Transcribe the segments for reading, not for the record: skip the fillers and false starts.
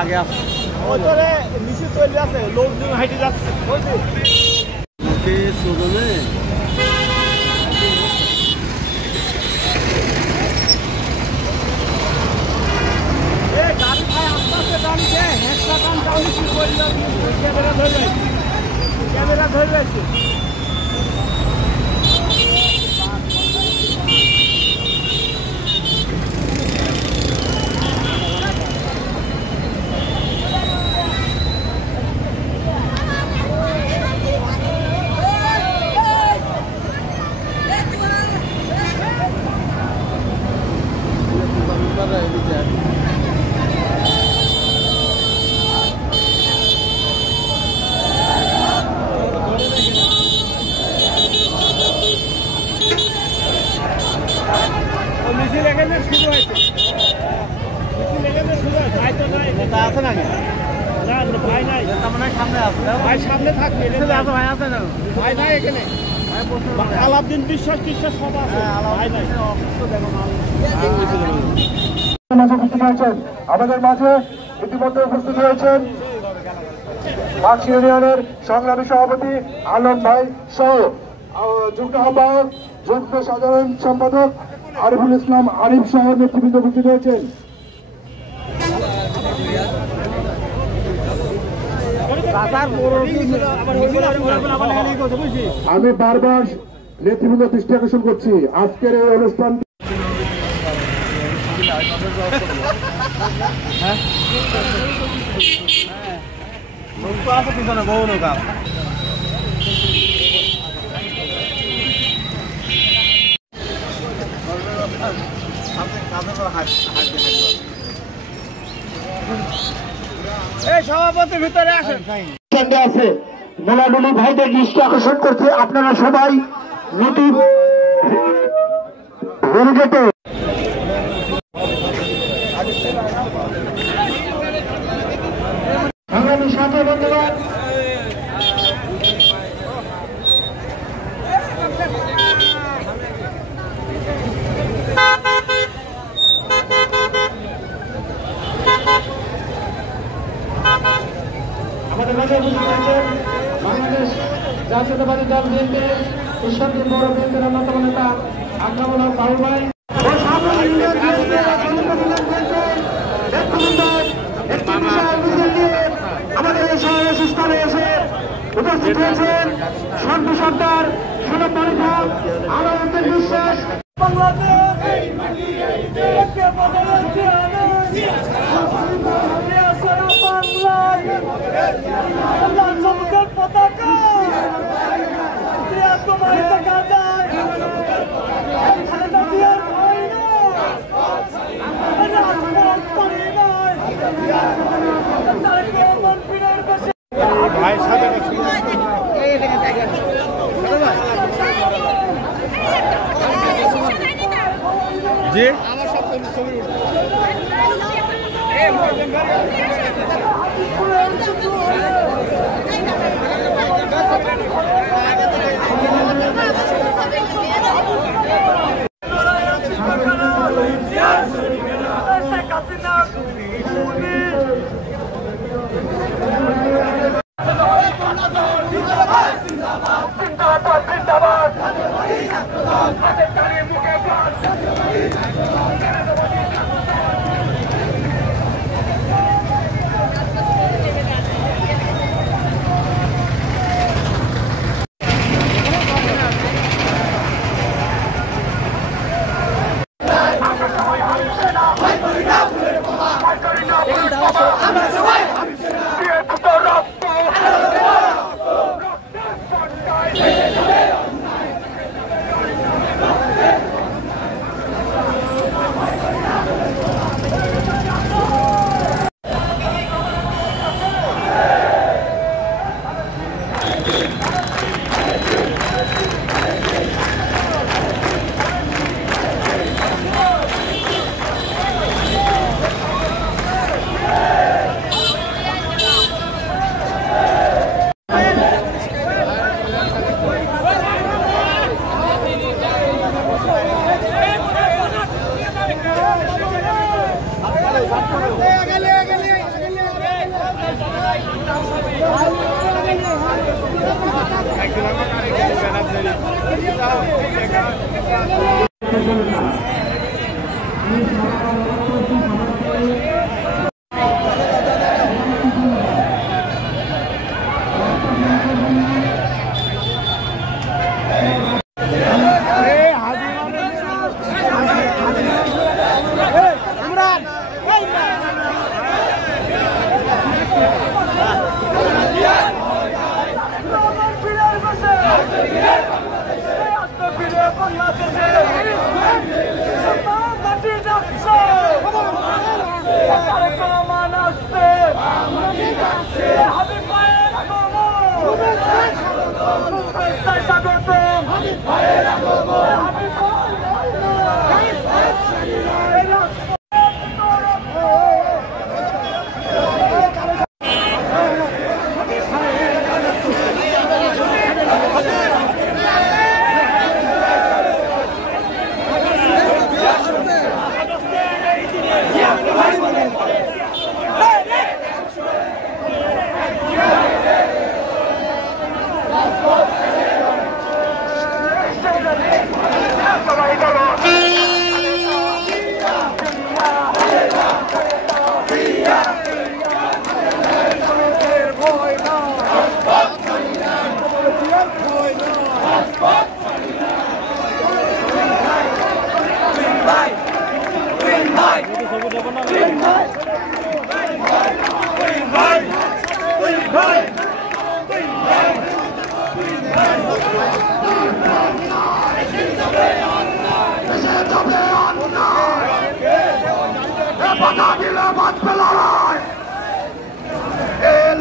आगे नीचे चल जाते लोग हाइटे जाते गाड़ी भाई आस्ते आस्ते गाड़ी के एक्स्ट्रा काम डाउन की कोई कैमरा धर रहे আলাউদ্দিন বিশ্বাস বিশ্বাস সব আছে আমাদের মাঝে ইতিমধ্যে উপস্থিত হয়েছেন মাছ ইউনিয়নের সংগ্রামী সভাপতি আলম ভাই সহ যুগ্ম আহ্বায়ক যুগ্ম সাধারণ সম্পাদক আরিফুল ইসলাম আরিফ সহ নেতৃবৃন্দ উপস্থিত হয়েছেন। আমি বারবার নেতৃবৃন্দ দৃষ্টি আকর্ষণ করছি আজকের এই অনুষ্ঠান বহু নৌকা সভাপতির ভিতরে আসেন আছে মোলাডুলি ভাইদের দৃষ্টি আকর্ষণ করছে আপনারা সবাই মিটিং রেলগেটে আগামী সাথে ধন্যবাদ আমাদের মাঝে উপস্থিত আছেন বাংলাদেশ জাতীয়তাবাদী দল বিএনপির ঈশ্বরদীর বড় বিএনপির অন্যতম নেতা আকরামুল হক বাবু ভাই আমাদের এই সমাবেশস্থলে এসে উপস্থিত হয়েছেন সন্তু সর্দার সুলভ মালিকা আলাউদ্দিন বিশ্বাস जी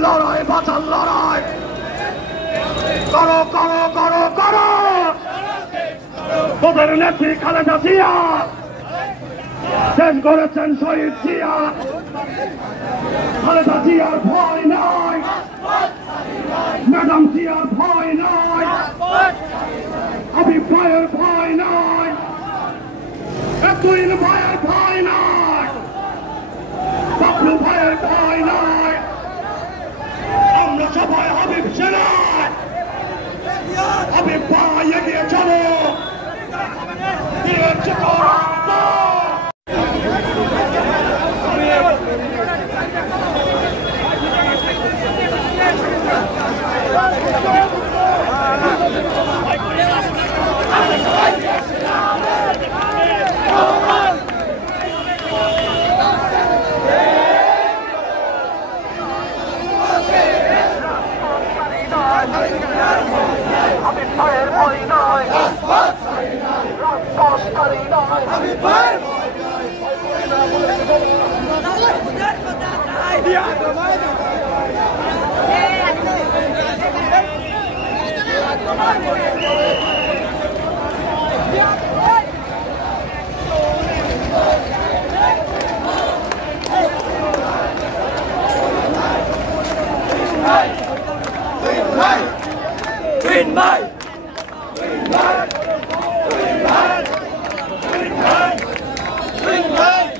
লড়াই বাঁচার লড়াই করো করো করো করো তোদের নেত্রী খালেদা জিয়া শেষ করেছেন শহীদ জিয়া খালেদা জিয়ার ভয় নাই ম্যাডাম জিয়ার ভয় নাই হাবিব ভাইয়ের ভয় নাই এতুইন ভাইয়ের ভয় নাই বাবলু ভাইয়ের ভয় নাই আমরা সবাই হাবিব সেনায় হাবিব ভাই এগিয়ে চলো দিয়েছে তোরা Green light! Green light! Green light! Green light! Green light!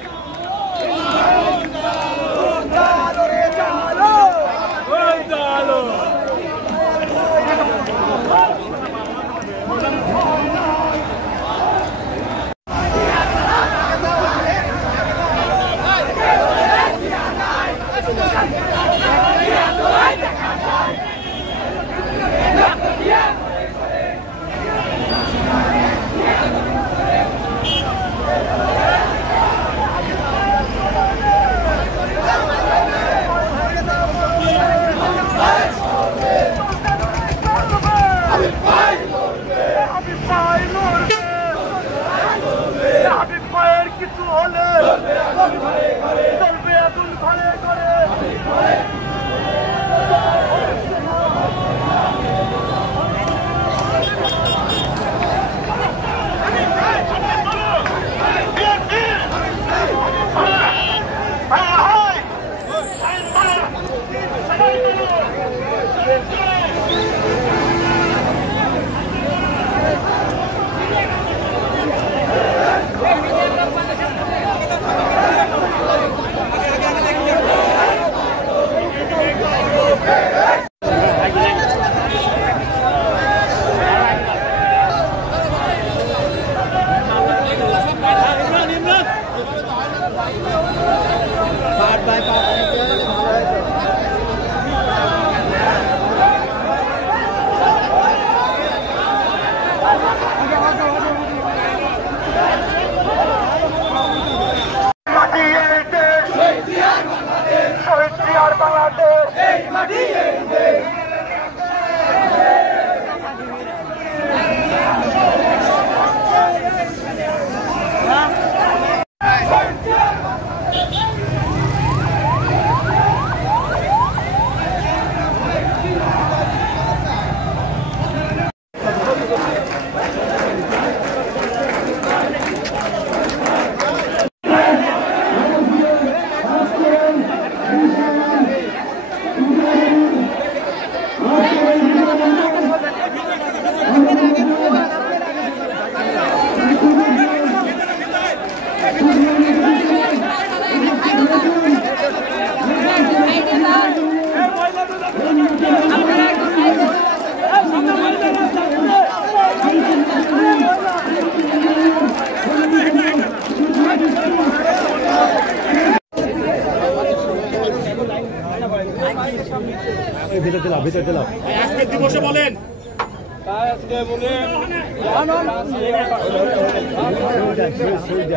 আজকের দিবসে বলেন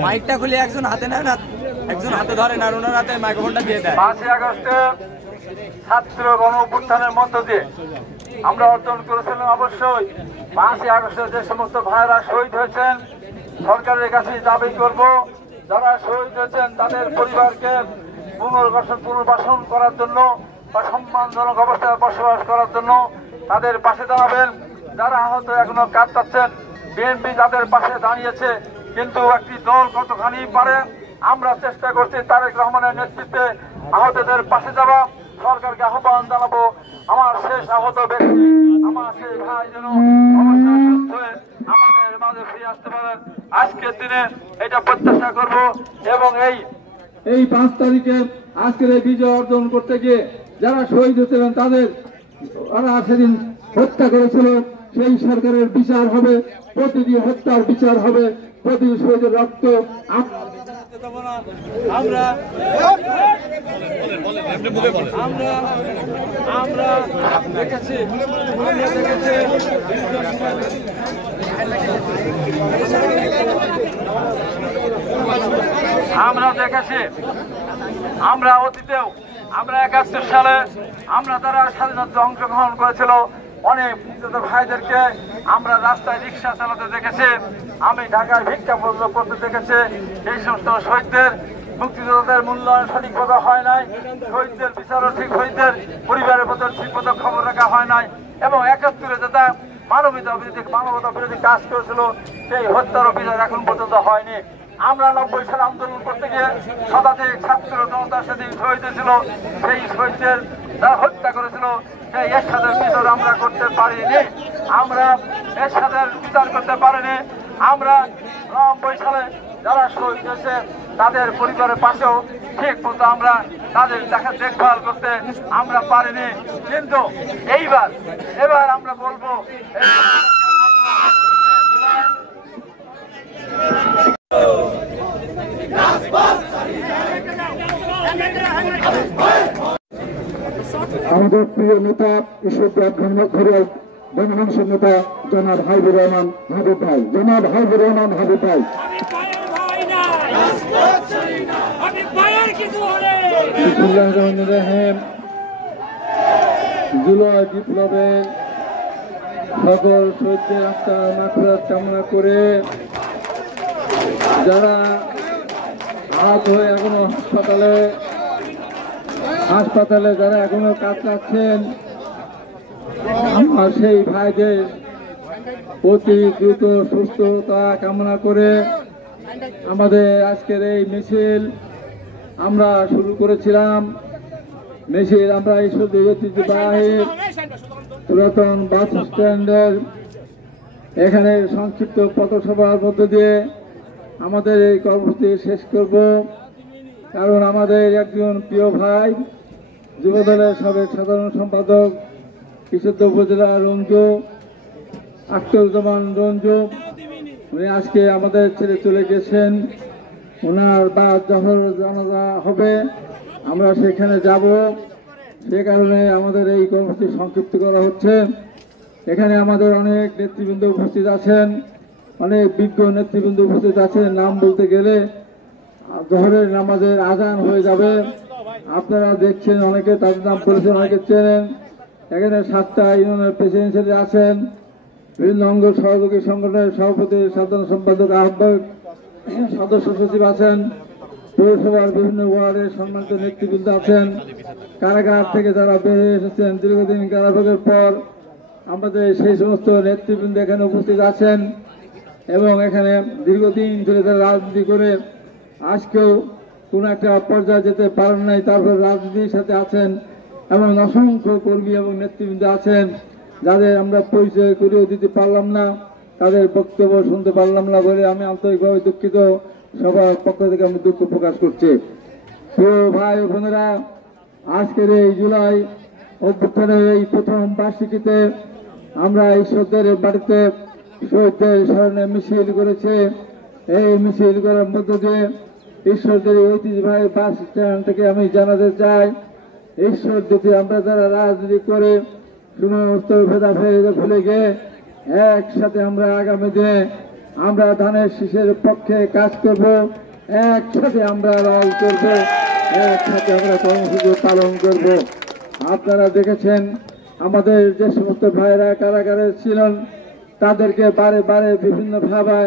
মাইকটা খুলে একজন হাতে নেন, একজন হাতে ধরেন আর ওনার হাতে মাইক্রোফোনটা দিয়ে দেয়। 5ই আগস্টে ছাত্র গণ অভ্যুত্থানের মধ্য দিয়ে আমরা অর্জন করেছিলাম অবশ্যই 5ই আগস্টে যে সমস্ত ভাইরা শহীদ হয়েছেন সরকারের কাছে দাবি করব যারা শহীদ হয়েছেন তাদের পরিবারকে পুনর্বাসন করার জন্য বা সম্মানজনক অবস্থায় বসবাস করার জন্য তাদের পাশে দাঁড়াবেন। যারা আহত এখনো কাঁদতেছেন বিএনপি তাদের পাশে দাঁড়িয়েছে, কিন্তু একটি দল কতখানি পারে আমরা চেষ্টা করছি তারেক রহমানের নেতৃত্বে আহতদের পাশে যাওয়া। সরকারকে আহ্বান জানাবো আমার শেষ আহত ব্যক্তি আমার সেই ভাই যেন অবশ্যই সুস্থ হয়ে আমাদের মাঝে ফিরে আসতে পারেন। আজকের দিনে এটা প্রত্যাশা করব এবং এই 5 তারিখে আজকের এই বিজয় অর্জন করতে গিয়ে যারা শহীদ হয়েছিলেন তাদের সেদিন হত্যা করেছিল সেই সরকারের বিচার হবে, প্রতিটি হত্যার বিচার হবে, প্রতিটি শহীদের রক্ত আমরা দেখেছি আমরা অতীতেও আমরা 71 সালে আমরা যারা স্বাধীনতা অংশগ্রহণ করেছিল অনেক ভাইদেরকে আমরা রাস্তায় রিক্সা চালাতে দেখেছি, আমি ঢাকায় ভিক্ষা করতে দেখেছি। এই সমস্ত শহীদদের মুক্তিযোদ্ধাদের মূল্যায়ন সঠিকভাবে হয় নাই, শহীদদের বিচারও ঠিক শহীদদের পরিবারের প্রতি ঠিকমতো খবর রাখা হয় নাই এবং 71-এ যেটা মানবতা বিরোধী কাজ করেছিল সেই হত্যারও বিচার এখন পর্যন্ত হয়নি। আমরা 90 সালে আন্দোলন করতে গিয়ে শতাধিক ছাত্র জনতা সেদিন শহীদ হয়েছিল, সেই শহীদদের যারা হত্যা করেছিল সেই এরশাদের বিচার আমরা করতে পারিনি। আমরা এরশাদের বিচার করতে পারিনি। আমরা 90 সালে যারা শহীদ হয়েছে তাদের পরিবারের পাশেও ঠিক মতো আমরা তাদের দেখভাল করতে আমরা পারিনি। কিন্তু এবার আমরা বলবো আমাদের প্রিয় নেতা ঈশ্বরপ্রাণ ঘরোয়া গণমানুষের নেতা জনাব হাবিবুর রহমান হাবিব ভাই, জনাব হাবিবুর রহমান হাবিব ভাই। জুলাই বিপ্লবের সকল শহীদদের আত্মার মাগফিরাত কামনা করে যারা আহত হয়ে এখনো হাসপাতালে যারা এখনো কাতরাচ্ছেন আমার সেই ভাইদের অতি দ্রুত সুস্থতা কামনা করে আমাদের আজকের এই মিছিল আমরা শুরু করেছিলাম। মিছিল আমরা এই ঐতিহ্যবাহী পুরাতন বাস স্ট্যান্ডের এখানে সংক্ষিপ্ত পথসভার মধ্য দিয়ে আমাদের এই কর্মসূচি শেষ করব। কারণ আমাদের একজন প্রিয় ভাই যুবদলের সাবেক সাধারণ সম্পাদক ঈশ্বরদী উপজেলা রঞ্জু আখতারুজ্জামান রঞ্জু উনি আজকে আমাদের ছেড়ে চলে গেছেন। ওনার বাদ যখন জানাজা হবে আমরা সেখানে যাব, সে কারণে আমাদের এই কর্মসূচি সংক্ষিপ্ত করা হচ্ছে। এখানে আমাদের অনেক নেতৃবৃন্দ উপস্থিত আছেন, অনেক বিজ্ঞ নেতৃবৃন্দ উপস্থিত আছেন। নাম বলতে গেলে জোহরের নামাজের আজান হয়ে যাবে। আপনারা দেখছেন, অনেকে তাদের নাম বলেছেন, অনেকে চেনেন। এখানে 7টা ইউনিয়নের প্রেসিডেন্ট আছেন, বিভিন্ন অঙ্গ সহযোগী সংগঠনের সভাপতি, সাধারণ সম্পাদক, আহ্বায়ক, সদস্য সচিব আছেন, পৌরসভার বিভিন্ন ওয়ার্ডের সম্মানিত নেতৃবৃন্দ আছেন। কারাগার থেকে যারা বেরিয়ে এসেছেন দীর্ঘদিন কারাভোগের পর, আমাদের সেই সমস্ত নেতৃবৃন্দ এখানে উপস্থিত আছেন এবং এখানে দীর্ঘদিন ধরে তারা রাজনীতি করে আজকেও কোন একটা পর্যায়ে যেতে পারেন নাই, তারপর রাজনীতির সাথে আছেন। এবং অসংখ্য কর্মী এবং নেতৃবৃন্দ আছেন যাদের আমরা পরিচয় করিয়ে দিতে পারলাম না, তাদের বক্তব্য শুনতে পারলাম না বলে আমি আন্তরিকভাবে দুঃখিত। সবার পক্ষ থেকে আমি দুঃখ প্রকাশ করছি। প্রিয় ভাই বোনেরা, আজকের এই জুলাই অভ্যুত্থানের এই প্রথম বার্ষিকীতে আমরা ঈশ্বরদের বাড়িতে শহীদদের স্মরণে মিছিল করেছে। এই মিছিল করার মধ্য দিয়ে ঈশ্বরদের ঐতিহ্যবাহী বাস স্ট্যান্ড থেকে আমি জানাতে চাই, ঈশ্বর যদি আমরা যারা রাজনীতি করে সমস্ত ভেদাভেদ ভুলে গিয়ে একসাথে আমরা আগামী দিনে আমরা ধানের শীষের পক্ষে কাজ করব, একসাথে আমরা রাজ করব, একসাথে আমরা কর্মসূচি পালন করব। আপনারা দেখেছেন আমাদের যে সমস্ত ভাইরা কারাগারে ছিলেন তাদেরকে বারে বারে বিভিন্ন ভাবে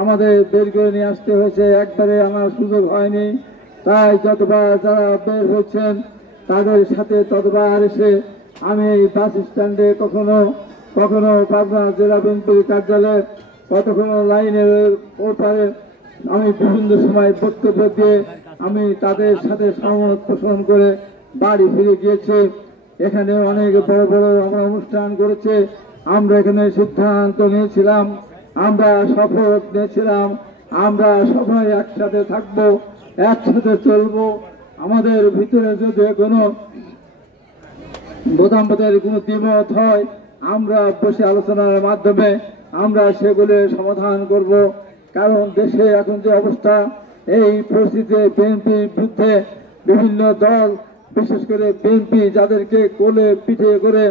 আমাদের বের করে নিয়ে আসতে হয়েছে, একবারে আনার সুযোগ হয়নি। তাই যতবার যারা বের হচ্ছেন তাদের সাথে ততবার এসে আমি বাস স্ট্যান্ডে কখনো কখনো পাবনা জেলা বিএনপির কার্যালয়ে, কতক্ষণ লাইনের ওপারে আমি বিভিন্ন সময় বক্তব্য দিয়ে আমি তাদের সাথে সহমত পোষণ করে বাড়ি ফিরে গিয়েছি। এখানে অনেক বড় বড় আমরা অনুষ্ঠান করেছে। আমরা এখানে সিদ্ধান্ত নিয়েছিলাম, আমরা শপথ নিয়েছিলাম, আমরা সবাই একসাথে থাকবো, একসাথে চলবো। আমাদের ভিতরে যদি কোনো বোধামদের কোনো দ্বিমত হয় আমরা বসে আলোচনার মাধ্যমে আমরা সেগুলো সমাধান করব। কারণ দেশে এখন যে অবস্থা, এই পরিস্থিতিতে বিএনপির বিরুদ্ধে বিভিন্ন দল, বিশেষ করে বিএনপি যাদেরকে কোলে পিঠে করে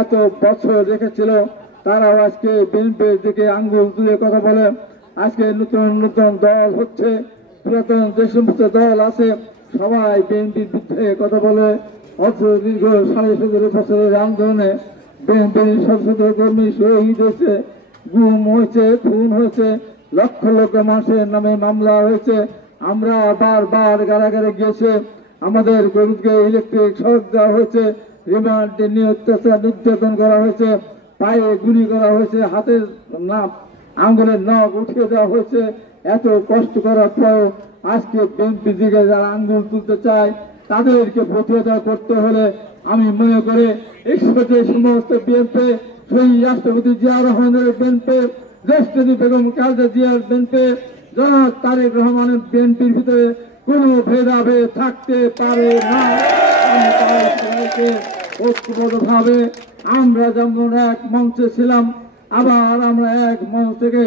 এত বছর রেখেছিল, তারাও আজকে বিএনপির দিকে আঙ্গুল তুলে কথা বলে। আজকে নতুন নতুন দল হচ্ছে, পুরাতন যে সমস্ত দল আছে সবাই বিএনপির বিরুদ্ধে কথা বলে। অথচ দীর্ঘ 17.5 বছরের আন্দোলনে বিএনপির শত শত কর্মী শহীদ হয়েছে, গুম হয়েছে, খুন হয়েছে, লক্ষ লক্ষ মানুষের নামে মামলা হয়েছে। আমরা বারবার কারাগারে গিয়েছে, আমাদের গরুকে ইলেকট্রিক শক দেওয়া হয়েছে, রিমান্ডে নিয়ে অত্যাচার নির্যাতন করা হয়েছে, পায়ে গুলি করা হয়েছে, হাতের আঙ্গুলের নখ উঠিয়ে দেওয়া হয়েছে। এত কষ্ট করার পর আজকে বিএনপি দিকে যারা আঙ্গুল তুলতে চায় তাদেরকে প্রতিহত করতে হলে আমি মনে করি ঈশ্বরের সমস্ত বিএনপি, শহীদ রাষ্ট্রপতি জিয়া রহমানের বিএনপি, দেশনেত্রী বেগম খালেদা জিয়ার বিএনপি, জনাব তারেক রহমানের বিএনপির ভিতরে কোনো ভেদাভেদ থাকতে পারে না। ঐক্যবদ্ধভাবে আমরা যেমন এক মঞ্চে ছিলাম, আবার আমরা এক মঞ্চ থেকে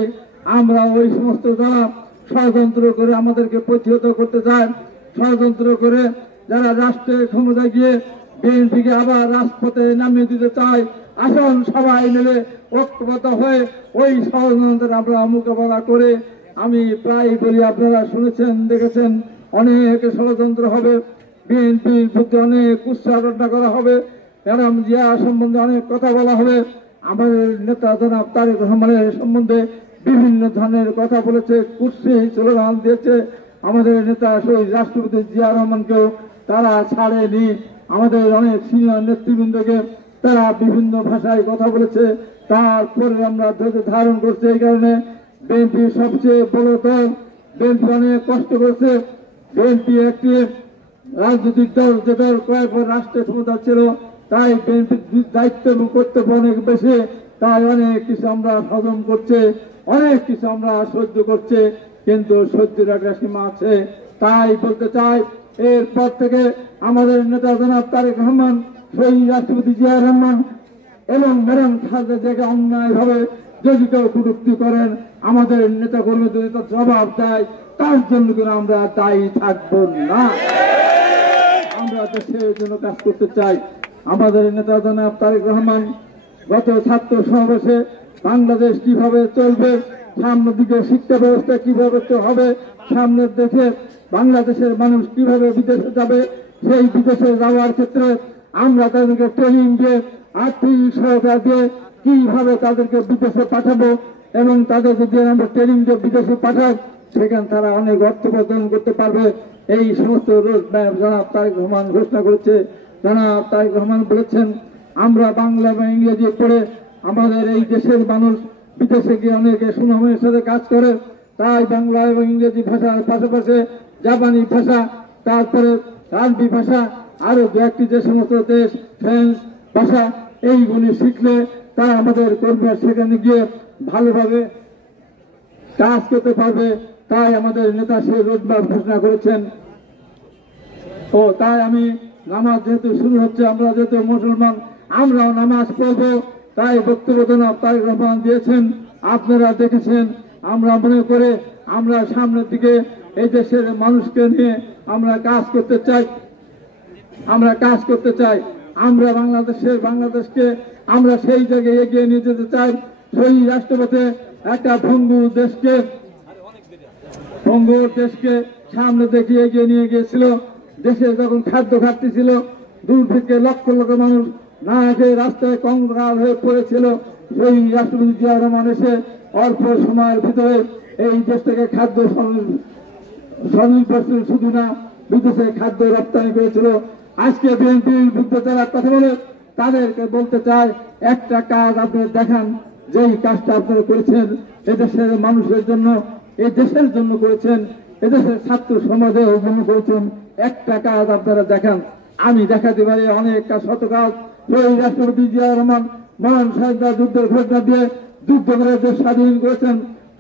আমরা ওই সমস্ত যারা ষড়যন্ত্র করে আমাদেরকে প্রতিহত করতে চায়, ষড়যন্ত্র করে যারা রাষ্ট্রের ক্ষমতায় গিয়ে বিএনপিকে আবার রাজপথে নামিয়ে দিতে চায়, আসুন সবাই মিলে ঐক্যবদ্ধ হয়ে ওই ষড়যন্ত্রের আমরা মোকাবেলা করে। আমি প্রায় বলি, আপনারা শুনেছেন, দেখেছেন, অনেক ষড়যন্ত্র হবে, বিএনপির প্রতি অনেক উৎসাহনা করা হবে, ম্যাডাম জিয়া সম্বন্ধে অনেক কথা বলা হবে, আমাদের নেতা জনাব তারেক রহমানের সম্বন্ধে বিভিন্ন ধরনের কথা বলেছে, কুৎসি স্লোগান দিয়েছে। আমাদের নেতা শহীদ রাষ্ট্রপতি জিয়া রহমানকেও তারা ছাড়েনি, আমাদের অনেক সিনিয়র নেতৃবৃন্দকে তারা বিভিন্ন ভাষায় কথা বলেছে। তারপরে আমরা ধৈর্য ধারণ করছি। এই কারণে বিএনপি সবচেয়ে বড় দল, বিএনপি অনেক কষ্ট করেছে। বিএনপি একটি রাজনৈতিক দল, যে দল কয়েকবার রাষ্ট্রের ক্ষমতা ছিল, তাই বিএনপির দায়িত্ব এবং কর্তব্য অনেক বেশি। তাই অনেক কিছু আমরা হজম করছে, অনেক কিছু আমরা সহ্য করছে, কিন্তু সহ্যের একটা সীমা আছে। তাই বলতে চাই, এরপর থেকে আমাদের নেতা জনাব তারেক রহমান, শহীদ রাষ্ট্রপতি জিয়া রহমান এবং ম্যাডাম খালেদা জিয়াকে অন্যায়ভাবে যদি কেউ কটূক্তি করেন, আমাদের নেতা কর্মী যদি তার জবাব দেয়, তার জন্য কিন্তু আমরা দায়ী থাকবো না। আমরা দেশের জন্য কাজ করতে চাই। আমাদের নেতা জনাব তারেক রহমান গত ছাত্র সমাবেশে বাংলাদেশ কিভাবে চলবে, সামনের দিকে শিক্ষা ব্যবস্থা কিভাবে হবে, সামনের দেশে বাংলাদেশের মানুষ কিভাবে বিদেশে যাবে, সেই বিদেশে যাওয়ার ক্ষেত্রে আমরা তাদেরকে ট্রেনিং দিয়ে আর্থিক সহায়তা দিয়ে কিভাবে তাদেরকে বিদেশে পাঠাবো এবং তাদের যদি আমরা ট্রেনিং দিয়ে বিদেশে পাঠাই সেখানে তারা অনেক অর্থ উপার্জন করতে পারবে। এই সমস্ত রোড ম্যাপ জনাব তারেক রহমান ঘোষণা করেছে। জনাব তারেক রহমান বলেছেন আমরা বাংলা এবং ইংরেজি পড়ে আমাদের এই দেশের মানুষ বিদেশে গিয়ে অনেকে সুনামের সাথে কাজ করে, তাই বাংলা এবং ইংরেজি ভাষার পাশাপাশি জাপানি ভাষা, তারপরে আরবি ভাষা, আরো দু একটি যে সমস্ত দেশ ফ্রেঞ্চ ভাষা এইগুলি শিখলে তারা আমাদের কর্মীরা সেখানে গিয়ে ভালোভাবে কাজ করতে পারবে। তাই আমাদের নেতা সেই রোডম্যাপ ঘোষণা করেছেন। ও তাই আমি নামাজ যেহেতু শুরু হচ্ছে, আমরা যেহেতু মুসলমান আমরাও নামাজ পড়বো, তাই বক্তব্য জনাব তারেক রহমান দিয়েছেন, আপনারা দেখেছেন। আমরা মনে করে আমরা সামনের দিকে এই দেশের মানুষকে নিয়ে আমরা কাজ করতে চাই, আমরা বাংলাদেশকে আমরা সেই জায়গায় এগিয়ে নিয়ে যেতে চাই। সেই রাষ্ট্রপতি একটা ভঙ্গুর দেশকে সামনে দেখে এগিয়ে নিয়ে গিয়েছিল। দেশে যখন খাদ্য ঘাটতি ছিল, দূর থেকে লক্ষ লক্ষ মানুষ না খেয়ে রাস্তায় কঙ্কাল হয়ে পড়েছিল, সেই রাষ্ট্রপতি জিয়া রহমান এসে অল্প সময়ের ভিতরে এই দেশ থেকে খাদ্য স্বনির্ভরশীল শুধু না বিদেশে খাদ্য রপ্তানি করেছিল। আজকে বিএনপির বিরুদ্ধে যারা কথা বলে তাদেরকে বলতে চাই, একটা কাজ আপনারা দেখান, যেই কাজটা আপনারা করেছেন এদেশের মানুষের জন্য, এই দেশের জন্য করেছেন, এদেশের ছাত্র সমাজের জন্য করেছেন, একটা কাজ আপনারা দেখান। আমি দেখাতে পারি অনেক শত কাজ। এই রাষ্ট্রপতি জিয়া রহমান মহান স্বাধীনতা যুদ্ধের ঘোষণা দিয়ে যুদ্ধ করে দেশ স্বাধীন করেছেন।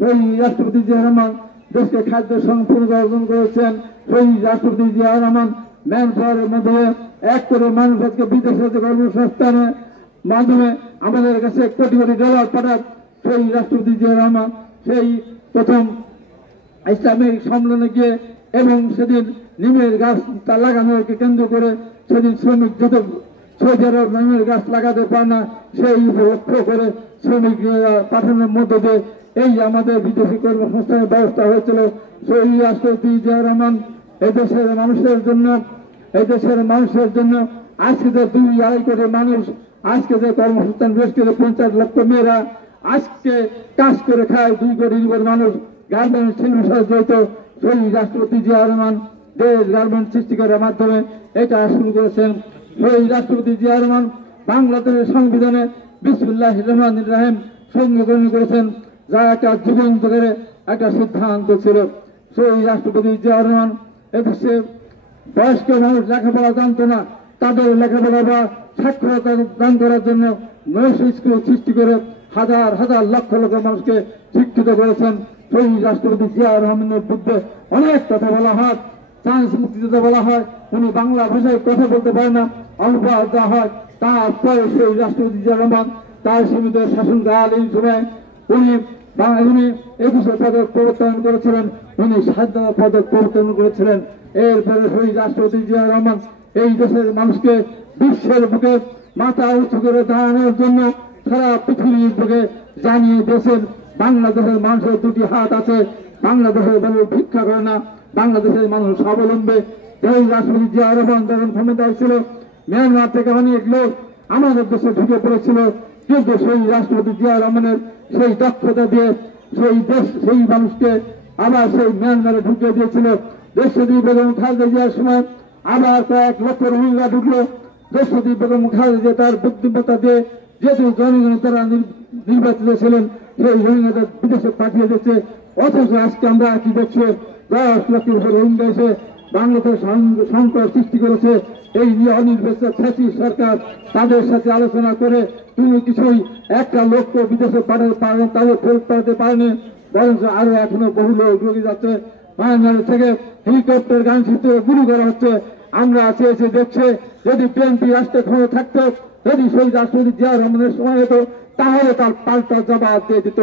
এই রাষ্ট্রপতি জিয়া রহমান দেশকে খাদ্য সম্পূর্ণ অর্জন করেছেন। সেই রাষ্ট্রপতি জিয়া রহমান ম্যান পাওয়ারের মাধ্যমে এক করে মানুষ আজকে বিদেশে কর্মসংস্থানের মাধ্যমে আমাদের কাছে কোটি কোটি ডলার পাঠান। সেই রাষ্ট্রপতি জিয়া রহমান সেই প্রথম ইসলামিক সম্মেলনে গিয়ে এবং সেদিন নিমের গাছ লাগানোকে কেন্দ্র করে সেদিন শ্রমিক যত 6,000 নিমের গাছ লাগাতে পারে না সেই লক্ষ্য করে শ্রমিক পাঠানোর মধ্য দিয়ে এই আমাদের বিদেশি কর্মসংস্থানের ব্যবস্থা হয়েছিল। সেই রাষ্ট্রপতি জিয়া রহমান এদেশের মানুষের জন্য আজকে যে 2-2.5 কোটি মানুষ আজকে যে কর্মসংস্থান বেশ করে 50 লক্ষ মেয়েরা আজকে কাজ করে খায়, 2 কোটি মানুষ গার্মেন্টস শিল্পের সাথে জড়িত। সেই রাষ্ট্রপতি জিয়া রহমান দেশ গার্মেন্টস সৃষ্টি করার মাধ্যমে এটা শুরু করেছেন। সেই রাষ্ট্রপতি জিয়া রহমান বাংলাদেশের সংবিধানে বিসমিল্লাহির রহমানির রহিম সংযোজন করেছেন, যা একটা যুগান্তরের একটা সিদ্ধান্ত ছিল। সেই রাষ্ট্রপতি জিয়া রহমান এদেশে বয়স্ক মানুষ লেখাপড়া জানতো না, তাদের লেখাপড়া বা সাক্ষরতা দান করার জন্য স্কুল সৃষ্টি করে হাজার হাজার লক্ষ লক্ষ মানুষকে শিক্ষিত করেছেন। সেই রাষ্ট্রপতি জিয়া রহমানের বিরুদ্ধে অনেক কথা বলা হয়, চান্স মুক্তিযোদ্ধা বলা হয়, উনি বাংলা ভাষায় কথা বলতে পারে না, অনুবাদ দেওয়া হয়। তারপরে সেই রাষ্ট্রপতি জিয়া রহমান তার সীমিত শাসনকাল এই সময় উনি 21 পদক প্রবর্তন করেছিলেন, উনি স্বাধীনতা পদক প্রবর্তন করেছিলেন। এরপরে সেই রাষ্ট্রপতি জিয়া রহমান এই দেশের মানুষকে বিশ্বের বুকে মাথা উঁচু করে দাঁড়ানোর জন্য সারা পৃথিবীর বুকে জানিয়ে দিয়েছেন বাংলাদেশের মানুষের 2টি হাত আছে, বাংলাদেশের মানুষ ভিক্ষা করে না, বাংলাদেশের মানুষ স্বাবলম্বী। এই রাষ্ট্রপতি জিয়া রহমান যখন ক্ষমতায় ছিল, মিয়ানমার থেকে অনেক লোক আমাদের দেশে ঢুকে পড়েছিল, কিন্তু সেই রাষ্ট্রপতি জিয়া রহমানের সেই দক্ষতা দিয়ে সেই মানুষকে আবার সেই মিয়ানমারে ঢুকে দিয়েছিল। দেশপতি বেগম খালেদা জিয়ার সময় আবার কয়েক লক্ষ রোহিঙ্গা ঢুকলো। দেশপতি বেগম খালেদা জিয়া তার বুদ্ধিমত্তা দিয়ে যেহেতু জনগণ তারা নির্বাচিত ছিলেন, সেই রোহিঙ্গাদের বিদেশে পাঠিয়ে দিচ্ছে। অথচ আজকে আমরা কি দেখছি, 10 লক্ষ রোহিঙ্গা এসে বাংলাদেশ সংকট সৃষ্টি করেছে। এই অনির্বাচিত ফ্যাসিস্ট সরকার তাদের সাথে আলোচনা করে তুমি কিছুই একটা লোককে বিদেশে তাদের ফেরত পাঠাতে পারেনি, বরঞ্চ আরো এখনো বহু লোক ঢুকে যাচ্ছে। মায়ানমার থেকে হেলিকপ্টার গান ছুটে গুলি করা হচ্ছে। আমরা চেয়েছি দেখছে, যদি বিএনপি রাষ্ট্রে ক্ষমতা থাকতো, যদি সেই রাষ্ট্রপতি জিয়া রহমানের সময় হতো, তাহলে তার পাল্টা জবাব দিয়ে দিত।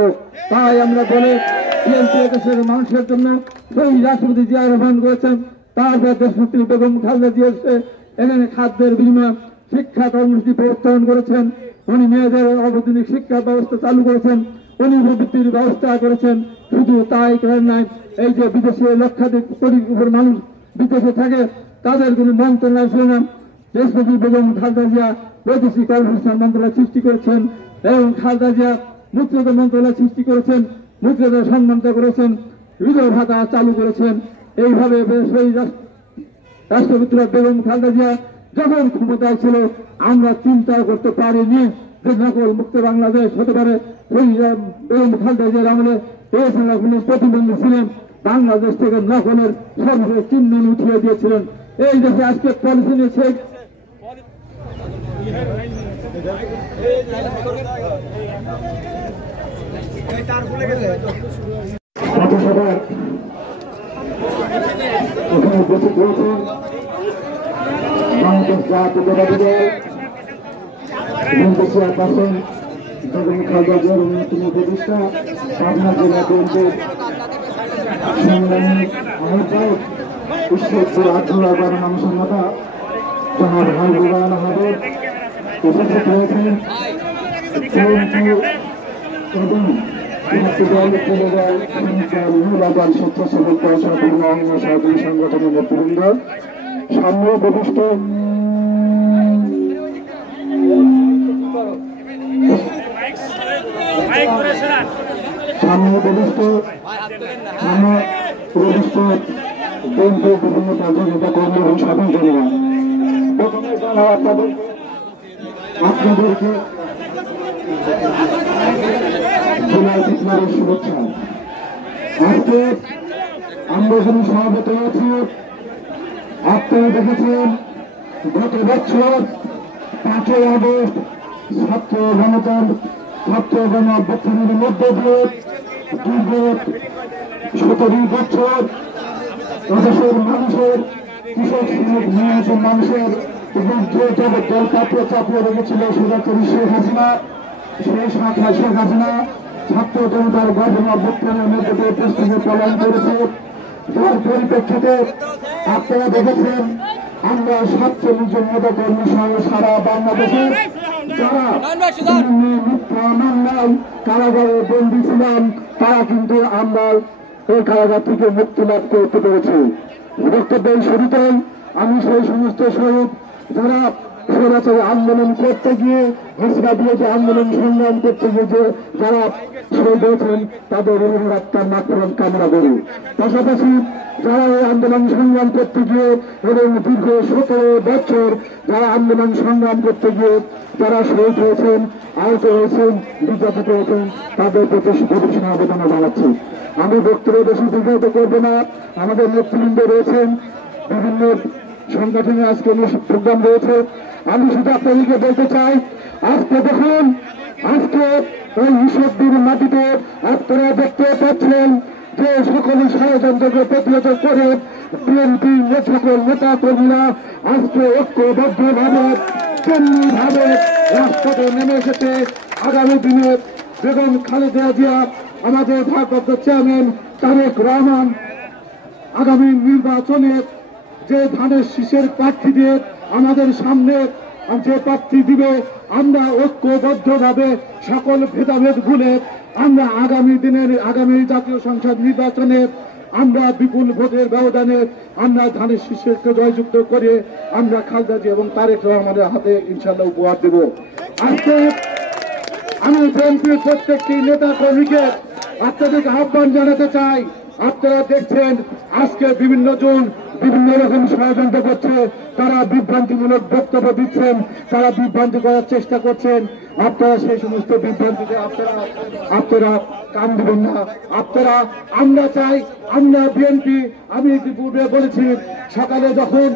তাই আমরা বলে বিএনপি দেশের মানুষের জন্য সেই রাষ্ট্রপতি জিয়া রহমান করেছেন। তারপর দেশনেত্রী বেগম খালেদা জিয়া এখানে খাদ্যের বিনিময়ে শিক্ষা কর্মসূচি প্রবর্তন করেছেন। উনি মেয়েদের অবৈতনিক শিক্ষা ব্যবস্থা চালু করেছেন, উনি প্রবৃত্তির ব্যবস্থা করেছেন। শুধু তাই করেন নাই, এই যে বিদেশে লক্ষাধিক কোটি উপর মানুষ বিদেশে থাকে, তাদের কোনো মন্ত্রণালয় ছিল না। দেশপতি বেগম খালেদা জিয়া বৈদেশিক কর্মসংস্থান মন্ত্রণালয় সৃষ্টি করেছেন এবং খালেদা জিয়া মুক্তিযোদ্ধা মন্ত্রণালয় সৃষ্টি করেছেন, মুক্তিযোদ্ধা সম্মানিত করেছেন, বিধবা ভাতা চালু করেছেন। এইভাবে সেই রাষ্ট্রপতি বেগম খালেদা জিয়া যখন ক্ষমতায় ছিল, আমরা চিন্তা করতে পারিনি যে নকল মুক্ত বাংলাদেশ হতে পারে। বেগম খালেদা জিয়ার আমলে এছাড়া কোনো প্রতিবন্ধী ছিলেন, বাংলাদেশ থেকে নকলের সর্বশেষ চিহ্ন উঠিয়ে দিয়েছিলেন। এই দেশে আজকে পলিসি নিয়েছে সভার এখানে উপস্থিত রয়েছেন বাংলাদেশ জাতীয়তাবাদী দল চেয়ারপারসন বেগম খালেদা জিয়ার অন্যতম উপদেষ্টা, পাবনা জেলা বিএনপির সংগ্রামী আহ্বায়ক, ঈশ্বরপুর আগ্রহ মানুষের নেতা জনাব হাবিবুর আহমেদ উপস্থিত রয়েছেন এবং স্বেচ্ছাসেবক সহযোগী সংগঠনের নেতৃবৃন্দ, সামনে উপবিষ্ট বিভিন্ন কার্যকর্তা কর্মী এবং সাধারণ জনগণ, প্রথমে আপনাদেরকে শুভেচ্ছা। আজকে আমরা যখন সমাবেত হয়েছি, আপনারা দেখেছেন গত বছর 5ই আগস্ট ছাত্র গণঅভ্যুত্থানের মধ্য দিয়ে দীর্ঘ 17 বছর এদেশের মানুষের, কৃষক শ্রমিক নিহত মানুষের এবং যে জগদ্দল চাপিয়ে রেখেছিল সরকারি শেখ হাসিনা, সেই শাখা শেখ হাসিনা ছাত্র জনতার গণঅভ্যুত্থানের মধ্যে দিয়ে দেশ থেকে পলায়ন করেছে। যার পরিপ্রেক্ষিতে আপনারা দেখেছেন আমরা 47 নেতা কর্মী সহ সারা বাংলাদেশে যারা মিথ্যা মামলায় কারাগারে বন্দী ছিলাম, তারা কিন্তু আমরা এই কারাগার থেকে মুক্তি লাভ করতে পেরেছি। বক্তব্যের শুরুতেই আমি সেই সমস্ত শহীদ যারা স্বৈরাচারী আন্দোলন করতে গিয়ে, হাসিনা বিরোধী আন্দোলন সংগ্রাম করতে গিয়ে যে যারা শহীদ হয়েছেন, তাদের আত্মার মাগফিরাত কামনা করি। পাশাপাশি যারা এই আন্দোলন সংগ্রাম করতে গিয়ে এবং দীর্ঘ 17 বছর যারা আন্দোলন সংগ্রাম করতে গিয়ে যারা শহীদ হয়েছেন, আহত হয়েছেন, নির্যাতিত হয়েছেন, তাদের প্রতি গভীর সমবেদনা জানাচ্ছি। আমি বক্তব্য বেশি দীর্ঘায়িত করব না। আমাদের নেতৃবৃন্দ রয়েছেন, বিভিন্ন সংগঠনে আজকে প্রোগ্রাম রয়েছে। আমি শুধু আপনাদেরকে বলতে চাই, আজকে দেখুন, আজকে এই ঈশ্বরদীর মাটিতে আপনারা দেখতে পাচ্ছেন যে সকল ষড়যন্ত্রকে প্রতিহত করে বিএনপি সকল নেতা কর্মীরা আজকে ঐক্যবদ্ধভাবে যেমনিভাবে রাজপথে নেমে এসেছে। আগামী দিনে বেগম খালেদা জিয়া, আমাদের ভারপ্রাপ্ত চেয়ারম্যান তারেক রহমান আগামী নির্বাচনে যে ধানের শীষের প্রার্থী দিয়ে আমাদের সামনে যে প্রার্থী দিবে, আমরা ঐক্যবদ্ধভাবে সকল ভেদাভেদ ভুলে আমরা আগামী জাতীয় সংসদ নির্বাচনে আমরা বিপুল ভোটের ব্যবধানে আমরা ধানের শীষকে জয়যুক্ত করে আমরা খালেদা জিয়া এবং তারেক রহমানের হাতে ইনশাআল্লাহ উপহার দেব। আজকে আমি বিএনপির প্রত্যেকটি নেতা কর্মীকে আপনাদেরকে আহ্বান জানাতে চাই। আপনারা দেখছেন আজকে বিভিন্ন জন বিভিন্ন রকম ষড়যন্ত্র করছে, তারা বিভ্রান্তিমূলক বক্তব্য দিচ্ছেন, তারা বিভ্রান্তি করার চেষ্টা করছেন। আপনারা সেই সমস্ত বিভ্রান্তিতে আপনারা কান দেবেন না। আমরা চাই, আমরা বিএনপি, আমি ইতিপূর্বে বলেছি, সকালে যখন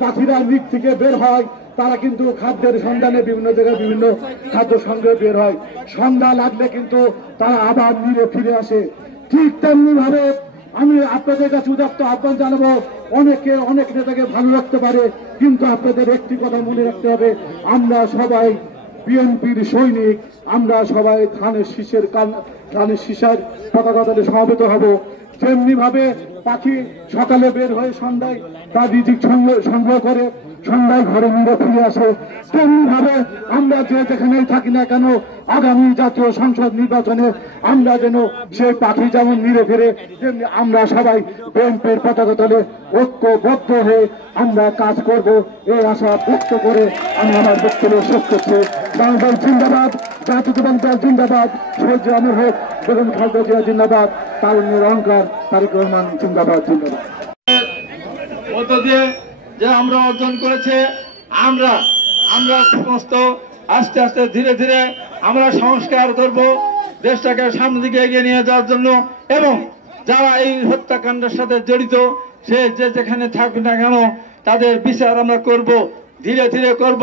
পাখিরা নিচ থেকে বের হয়, তারা কিন্তু খাদ্যের সন্ধানে বিভিন্ন জায়গায় বিভিন্ন খাদ্য সংগ্রহে বের হয়। সন্ধ্যা লাগলে কিন্তু তারা আবার নিরে ফিরে আসে। ঠিক তেমনি ভাবে আমি আপনাদের কাছে উদাত্ত আহ্বান জানাবো, অনেকে অনেক নেতাকে ভালো রাখতে পারে, কিন্তু আপনাদের একটি কথা মনে রাখতে হবে, আমরা সবাই বিএনপির সৈনিক, আমরা সবাই ধানের শীষের পতাকা তলে সমবেত হব। যেমনি ভাবে পাখি সকালে বের হয়ে সন্ধ্যায় তার রিজিক সংগ্রহ করে, সন্ধ্যায় ঘরে নিয়ে ফিরে আসে, তেমনি ভাবে আমরা যে যেখানেই থাকি না কেন আগামী জাতীয় সংসদ নির্বাচনে আমরা যেন সেই পাখি যেমন নিরে ফিরে তেমনি আমরা সবাই বিএনপির পতাকা তলে ঐক্যবদ্ধ হয়ে আমরা কাজ করব, এই আশা ব্যক্ত করে আমি আমার বক্তব্য শেষ করছি। বাংলাদেশ জিন্দাবাদ, জাতীয়তাবাদী দল জিন্দাবাদ, শহীদ অমর হোক বেগম খালেদা জিয়া জিন্দাবাদ, তারুণ্যের অহংকার তারেক রহমান জিন্দাবাদ জিন্দাবাদ। মধ্য দিয়ে যে আমরা অর্জন করেছে, আমরা সমস্ত আস্তে আস্তে ধীরে ধীরে আমরা সংস্কার করব দেশটাকে সামনের দিকে এগিয়ে নিয়ে যাওয়ার জন্য, এবং যারা এই হত্যাকাণ্ডের সাথে জড়িত সে যে যেখানে থাকবে না কেন তাদের বিচার আমরা করব, ধীরে ধীরে করব।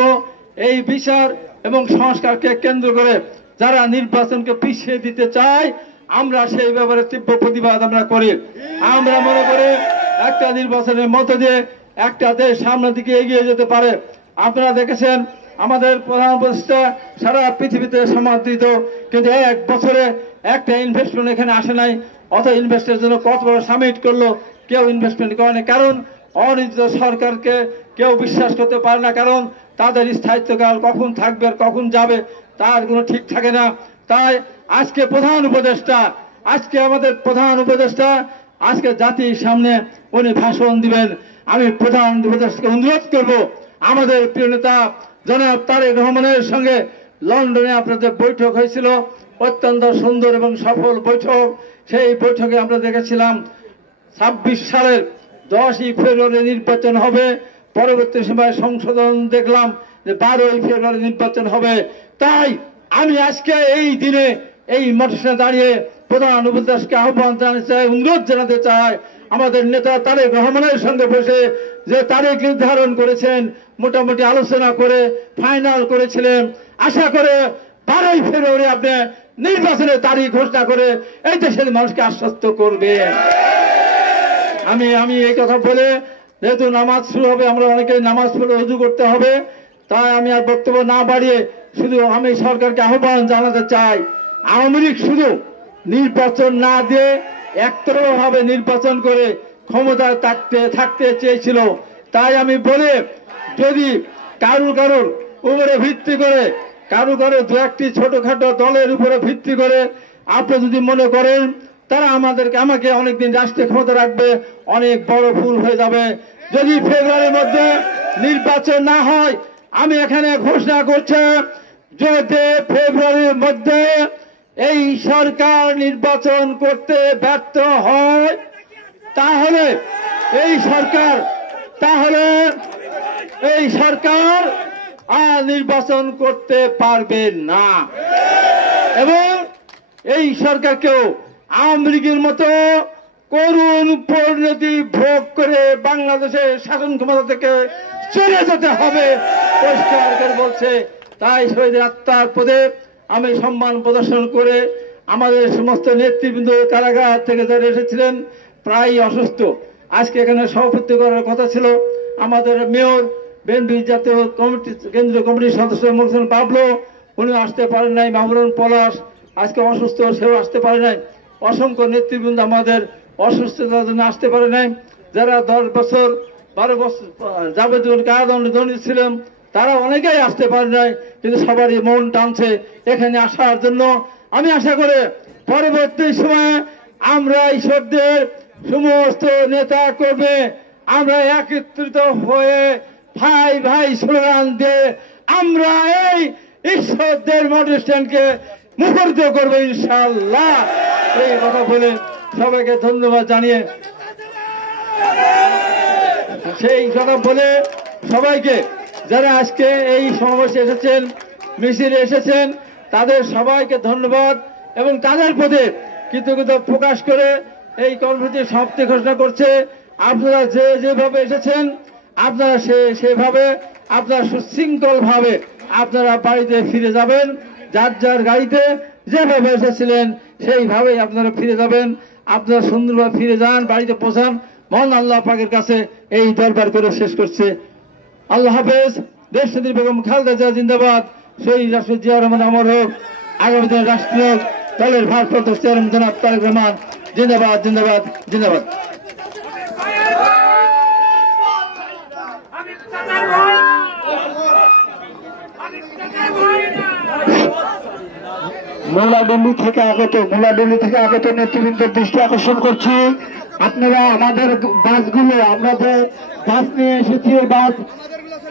এই বিচার এবং সংস্কারকে কেন্দ্র করে যারা নির্বাচনকে পিছিয়ে দিতে চায় আমরা সেই ব্যাপারে তীব্র প্রতিবাদ আমরা করি। আমরা মনে করি একটা নির্বাচনের মধ্য দিয়ে একটা দেশ সামনের দিকে এগিয়ে যেতে পারে। আপনারা দেখেছেন আমাদের প্রধান উপদেষ্টা সারা পৃথিবীতে সমাদৃত, কিন্তু এক বছরে একটা ইনভেস্টমেন্ট এখানে আসে নাই। অত ইনভেস্টের জন্য কত বড় সামিট করলো, কেউ ইনভেস্টমেন্ট করে না, কারণ অনিশ্চিত সরকারকে কেউ বিশ্বাস করতে পারে না, কারণ তাদের স্থায়িত্বকাল কখন থাকবে আর কখন যাবে তার কোনো ঠিক থাকে না। তাই আজকে আমাদের প্রধান উপদেষ্টা আজকে জাতির সামনে উনি ভাষণ দিবেন। আমি প্রধান উপদেষ্টাকে অনুরোধ করব, আমাদের প্রিয় নেতা জনাব তারেক রহমানের সঙ্গে লন্ডনে আপনাদের বৈঠক হয়েছিল, অত্যন্ত সুন্দর এবং সফল বৈঠক। সেই বৈঠকে আমরা দেখেছিলাম 26 সালের 10ই ফেব্রুয়ারি নির্বাচন হবে, পরবর্তী সময় সংশোধন দেখলাম যে 12ই ফেব্রুয়ারি নির্বাচন হবে। তাই আমি আজকে এই দিনে এই মঞ্চে দাঁড়িয়ে প্রধান উপদেষ্টাকে আহ্বান জানাতে চাই, অনুরোধ জানাতে চাই, আমাদের নেতা তারেক রহমানের সঙ্গে বসে যে তারিখ নির্ধারণ করেছেন, মোটামুটি আলোচনা করে ফাইনাল করেছিলেন, আশা করে 12ই ফেব্রুয়ারি আপনি নির্বাচনের তারিখ ঘোষণা করে এই দেশের মানুষকে আশ্বস্ত করবেন। আমি এই কথা বলে, যেহেতু নামাজ শুরু হবে, আমরা অনেকে নামাজ পড়ে রুজু করতে হবে, তাই আমি আর বক্তব্য না বাড়িয়ে শুধু আমি সরকারকে আহ্বান জানাতে চাই, আওয়ামী লীগ শুধু নির্বাচন না দিয়ে একতরফাভাবে নির্বাচন করে ক্ষমতায় থাকতে চেয়েছিল। তাই আমি বলে, যদি কারুর উপরে ভিত্তি করে কারো দু একটি ছোটখাটো দলের উপরে ভিত্তি করে আপনি যদি মনে করেন তারা আমাকে অনেকদিন রাষ্ট্রীয় ক্ষমতা রাখবে, অনেক বড় ভুল হয়ে যাবে। যদি ফেব্রুয়ারির মধ্যে নির্বাচন না হয়, আমি এখানে ঘোষণা করছি, যদি ফেব্রুয়ারির মধ্যে এই সরকার নির্বাচন করতে ব্যর্থ হয় তাহলে এই সরকার আর নির্বাচন করতে পারবে না, এবং এই সরকারকেও আওয়ামী লীগের মতো করুণ পরিণতি ভোগ করে বাংলাদেশের শাসন ক্ষমতা থেকে চলে যেতে হবে পরিষ্কার করে বলছে। তাই শহীদের আত্মার পদে আমি সম্মান প্রদর্শন করে আমাদের সমস্ত নেতৃবৃন্দ কারাগার থেকে যারা এসেছিলেন প্রায় অসুস্থ, আজকে এখানে সভাপতি করার কথা ছিল আমাদের মেয়র, বিএনপি জাতীয় কমিটি কেন্দ্রীয় কমিটির সদস্য মোহসেন বাবলু, উনি আসতে পারেন নাই। মামুনুল পলাশ আজকে অসুস্থ, সেও আসতে পারে নাই। অসংখ্য নেতৃবৃন্দ আমাদের অসুস্থতার জন্য আসতে পারে নাই। যারা 10 বছর 12 বছর যাবতীয় কারাদণ্ডে দণ্ডিত ছিলেন তারা অনেকেই আসতে পারে নাই, কিন্তু সবারই মন টানছে এখানে আসার জন্য। আমি আশা করে পরবর্তী সময়ে আমরা ঈশ্বরদের সমস্ত নেতা কর্মী আমরা একত্রিত হয়ে ভাই ভাই স্লোগান দিয়ে আমরা এই ঈশ্বরদের অনুষ্ঠানকে মুখরিত করবো ইনশাআল্লাহ। এই কথা বলে সবাইকে ধন্যবাদ জানিয়ে সবাইকে যারা আজকে এই সমাবেশে এসেছেন, মিছিলে এসেছেন, তাদের সবাইকে ধন্যবাদ এবং তাদের প্রতি কৃতজ্ঞতা প্রকাশ করে এই কর্মসূচির সমাপ্তি ঘোষণা করছে। আপনারা যেভাবে এসেছেন আপনারা সেভাবে আপনারা সুশৃঙ্খল ভাবে আপনারা বাড়িতে ফিরে যাবেন, যার গাড়িতে যেভাবে এসেছিলেন সেইভাবেই আপনারা ফিরে যাবেন। আপনারা সুন্দরভাবে ফিরে যান, বাড়িতে পৌঁছান। মহান আল্লাহ পাকের কাছে এই দরবার করে শেষ করছে। আল্লাহ হাফেজ। দেশনেত্রী বেগম খালেদা জিয়া জিন্দাবাদ। শহীদ রাষ্ট্রপতি জিয়া রহমান অমর হোক। আগামী দিনের রাষ্ট্রীয় দলের ভারপ্রাপ্ত চেয়ারম্যান জনাব তারেক রহমান জিন্দাবাদ জিন্দাবাদ জিন্দাবাদ। মোলাডিল্লি থেকে আগত নেতৃবৃন্দের দৃষ্টি আকর্ষণ করছি, আপনারা আমাদের বাসগুলো, আমরা যে বাস নিয়ে এসেছি এই বাস